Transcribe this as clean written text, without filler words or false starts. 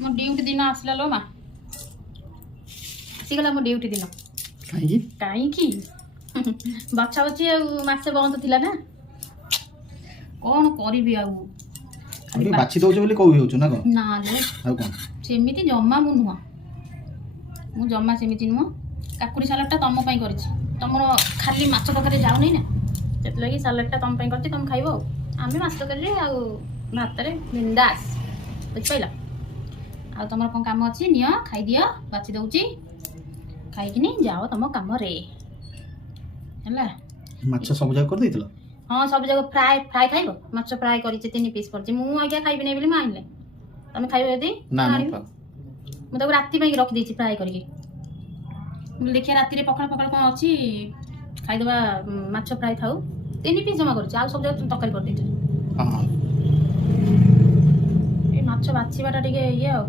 ମୋ ଡ୍ୟୁଟି ଦିନ ଆସିଲା ଲୋ ମା ଆସିଗଲା ମୋ ଡ୍ୟୁଟି ଦିନ କାହିଁକି ବଛା ବଛି ଆଉ ମାସେ ବନ୍ଦ ଥିଲା ନା କ'ଣ କରିବି ଆଉ ବାଛି ଦଉଛ ବୋଲି କହୁ ହେଉଛୁ ନା କ'ଣ ନା ଲୋ ଆଉ କ'ଣ ସେମିତି ଜମା ମୁଁ ନୁହଁ ମୁଁ ଜମା ସେମିତି ନୁହଁ କାକୁଡ଼ି ସାଲାଡ଼ଟା ତମ ପାଇଁ କରିଛି ତମର ଖାଲି ମାଛ ତରକାରୀ ଯାଉନି ନା ସେଥିଲାଗି ସାଲାଡ଼ଟା ତମ ପାଇଁ କରିଛି ତମେ ଖାଇବ ଆଉ ଆମେ ମାଛ ତରକାରୀରେ ଆଉ ଭାତରେ ବିନ୍ଦାସ ବୁଝିପାରିଲ ଆଉ ତମର କ'ଣ କାମ ଅଛି ନିଅ ଖାଇଦିଅ ବାଛି ଦେଉଛି ଖାଇକିନି ଯାଅ ତମ କାମରେ ହେଲା ମାଛ ସବୁ ଯାକ କରିଦେଇଥିଲ ହଁ ସବୁ ଯାକ ଫ୍ରାଏ ଖାଇବ ମାଛ ଫ୍ରାଏ କରିଛି 3 ପିସ୍ କରିଛି ମୁଁ ଆଜ୍ଞା ଖାଇବିନି ବୋଲି ମୁଁ ଆଣିଲେ ତମେ ଖାଇବ ଯଦି ମୁଁ ତାକୁ ରାତି ପାଇଁ ରଖିଦେଇଛି ଫ୍ରାଏ କରିକି ମୁଁ ଦେଖିବା ରାତିରେ ପଖାଳ କ'ଣ ଅଛି ଖାଇଦେବା ମାଛ ଫ୍ରାଏ ଥାଉ 3 ପିସ୍ ଜମା କରିଛି ଆଉ ସବୁ ଯାକ ତରକାରୀ କରିଦେଇଥିଲି ଏ ମାଛ ବାଛିବାଟା ଟିକେ ଇଏ ଆଉ